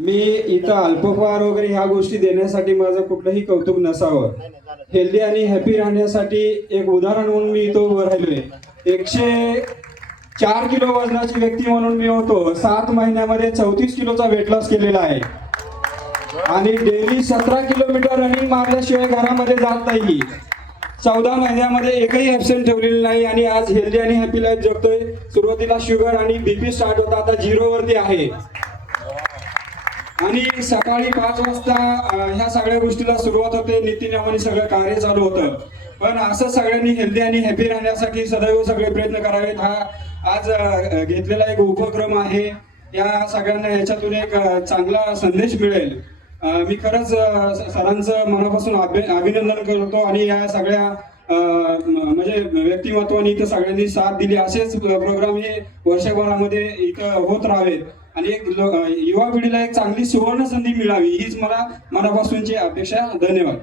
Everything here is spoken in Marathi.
मी इथं अल्पोपहार वगैरे ह्या गोष्टी देण्यासाठी माझं कुठलंही कौतुक नसावं. हेल्दी आणि हॅपी राहण्यासाठी एक उदाहरण म्हणून मी इथं उभं राहिलोय. 104 किलो वजनाची व्यक्ती म्हणून मी होतो. 7 महिन्यामध्ये 34 किलोचा वेट लॉस केलेला आहे आणि डेली 17 किलोमीटर रनिंग मारल्याशिवाय घरामध्ये जात नाही. 14 महिन्यामध्ये एकही ॲब्सेंट ठेवलेली नाही आणि आज हेल्दी आणि हॅपी लाईफ जगतोय. सुरुवातीला शुगर आणि बीपी स्टार्ट होता, आता 0 वरती आहे आणि सकाळी 5 वाजता ह्या सगळ्या गोष्टीला सुरुवात होते. नित्यनियमाने सगळं कार्य चालू होतं. पण असं सगळ्यांनी हेल्दी आणि हॅपी राहण्यासाठी सदैव सगळे प्रयत्न करावेत. हा आज घेतलेला एक उपक्रम आहे. या सगळ्यांना याच्यातून एक चांगला संदेश मिळेल. मी खरंच सरांचं मनापासून अभिनंदन करतो आणि या सगळ्या म्हणजे व्यक्तिमत्वाने इथं सगळ्यांनी साथ दिली. असेच प्रोग्राम हे वर्षभरामध्ये इथं होत राहावेत आणि एक युवा पिढीला एक चांगली सुवर्ण संधी मिळावी हीच मला मनापासूनची अपेक्षा. धन्यवाद.